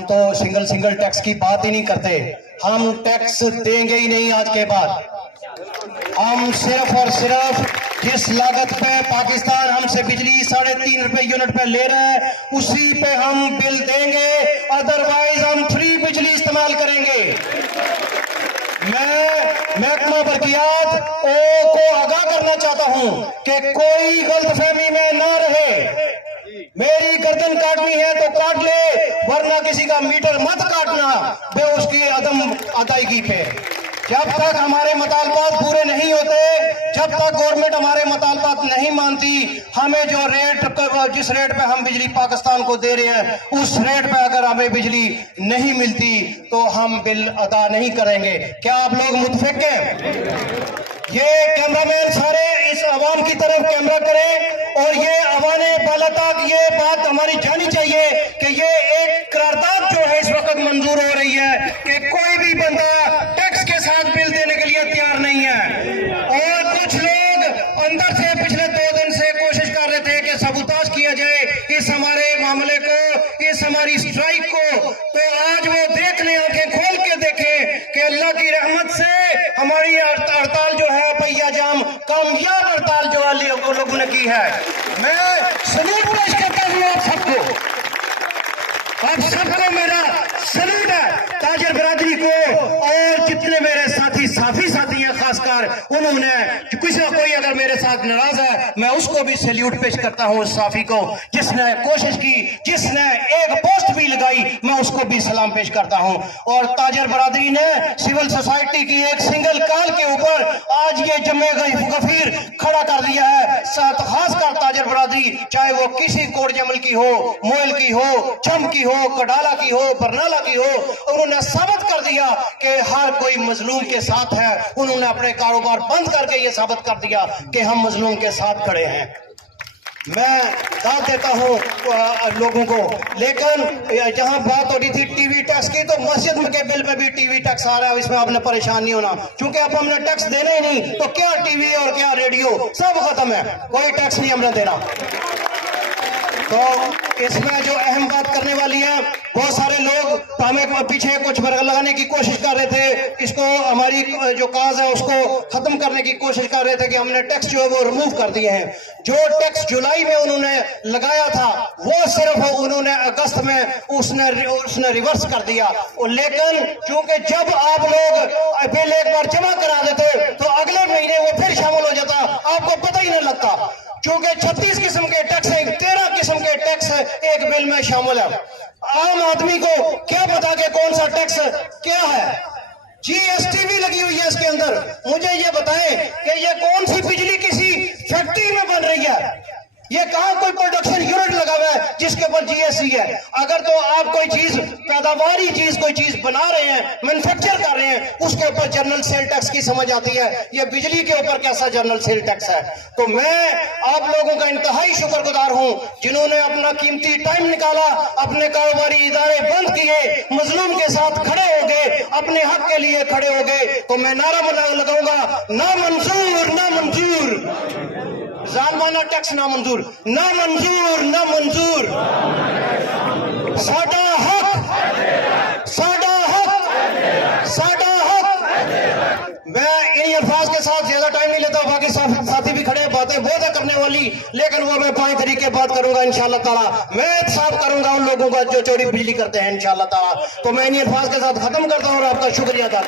हम तो single tax की बात ही नहीं करते, हम टैक्स देंगे ही नहीं आज के बाद। हम सिर्फ और सिर्फ जिस लागत पे पाकिस्तान हमसे बिजली 3.5 रुपए यूनिट पे ले रहा है उसी पे हम बिल देंगे, अदरवाइज हम फ्री बिजली इस्तेमाल करेंगे। मैं महकमा बरकियात को आगाह करना चाहता हूं कि कोई गलतफहमी में ना रहे। मेरी गर्दन काटनी है तो काट ले, वरना किसी का मीटर मत काटना बे उसकी अदम अदायगी पे। जब तक हमारे मुतालबात पूरे नहीं होते, जब तक गवर्नमेंट हमारे मुतालबात नहीं मानती, हमें जो जिस रेट पे हम बिजली पाकिस्तान को दे रहे हैं उस रेट पे अगर हमें बिजली नहीं मिलती तो हम बिल अदा नहीं करेंगे। क्या आप लोग मुत्तफिक हैं? ये कैमरामैन सारे इस अवाम की तरफ कैमरा करें और ये अवाने बाला तक ये बात हमारी जानी चाहिए कि ये एक करारदाद जो है इस वक्त मंजूर हो रही है कि कोई भी बंदा टैक्स के साथ बिल देने के लिए तैयार नहीं है। और कुछ लोग अंदर से पिछले 2 दिन से कोशिश कर रहे थे कि सबूताज किया जाए इस हमारे मामले को, इस हमारी स्ट्राइक को। तो आज वो देख लें, आंखें खोल के देखें कि अल्लाह की रहमत से हमारी हड़ताल जो है पहिया जाम कामयाब हड़ताल जो लोगों ने की है। मैं सलूट पेश करता हूँ आप सबको मेरा सलूट है, ताजर बरादरी को और जितने मेरे साथी हैं, खासकर उन्होंने कोई अगर मेरे साथ नाराज है मैं उसको भी सैल्यूट पेश करता हूँ। उस साफी को जिसने कोशिश की, जिसने एक पोस्ट भी लगाई, मैं उसको भी सलाम पेश करता हूँ। और ताजर बरादरी ने सिविल सोसाइटी की एक सिंगल कॉल के ऊपर आज ये जमे गफीर खड़ा कर दिया है। खासकर ताजर बरादरी, चाहे वो किसी कोट जमल की हो, मोयल की हो, चम की हो, कडाला की हो, बरनाला की हो, उन्होंने साबित कर दिया कि हर कोई मजलूम के साथ है। उन्होंने अपने कारोबार बंद करके ये साबित कर दिया कि हम मजलूम के साथ खड़े हैं। मैं दाद देता हूँ लोगों को, लेकिन जहां बात हो रही थी टीवी टैक्स की, तो मस्जिद के बिल पे भी टीवी टैक्स आ रहा है। इसमें आपने परेशान नहीं होना, क्योंकि अब हमने टैक्स देना ही नहीं तो क्या टीवी और क्या रेडियो सब खत्म है, कोई टैक्स नहीं हमने देना। तो इसमें जो अहम बात करने वाली है, बहुत सारे लोग हमें पीछे कुछ बरगल लगाने की कोशिश कर रहे थे, इसको हमारी जो काज है उसको खत्म करने की कोशिश कर रहे थे कि हमने टैक्स जो है वो रिमूव कर दिए हैं। जो टैक्स जुलाई में उन्होंने लगाया था वो सिर्फ उन्होंने अगस्त में उसने रिवर्स कर दिया। लेकिन चूंकि जब आप लोग बिल एक बार जमा करा देते तो अगले महीने वो फिर शामिल हो जाता, आपको पता ही नहीं लगता। चूंकि 36 किस्म के टैक्स हैं, 13 किस्म के टैक्स एक बिल में शामिल है। आम आदमी को क्या पता कि कौन सा टैक्स क्या है। जीएसटी भी लगी हुई है इसके अंदर। मुझे ये बताएं कि ये कौन सी बिजली किसी फैक्ट्री में बन रही है? ये कहां कोई प्रोडक्शन यूनिट लगा हुआ है जिसके ऊपर जीएसटी है? अगर तो आप कोई चीज पैदावारी चीज कोई चीज बना रहे हैं, मैन्युफैक्चर कर रहे हैं, उसके ऊपर जनरल सेल टैक्स की समझ आती है। ये बिजली के ऊपर कैसा जनरल सेल टैक्स है? तो मैं आप लोगों का इंतहाई शुक्रगुजार हूं जिन्होंने अपना कीमती टाइम निकाला, अपने कारोबारी इदारे बंद किए, मजलूम के साथ खड़े हो गए, अपने हक के लिए खड़े हो गए। तो मैं नारा लगाऊंगा, ना मंजूर, ना मंजूर, जालमाना टैक्स ना मंजूर, ना मंजूर, ना मंजूर। साडा हक, साडा हक, साडा हक। मैं इन अल्फाज के साथ ज्यादा टाइम नहीं लेता, बाकी साथी भी खड़े, बातें बहुत है करने वाली, लेकिन वो मैं 5 तरीके बात करूंगा इंशाअल्लाह ताला। मैं साफ करूंगा उन लोगों का जो चोरी बिजली करते हैं इंशाअल्लाह ताला। तो मैं इन अल्फाज के साथ खत्म करता हूँ और आपका शुक्रिया अदा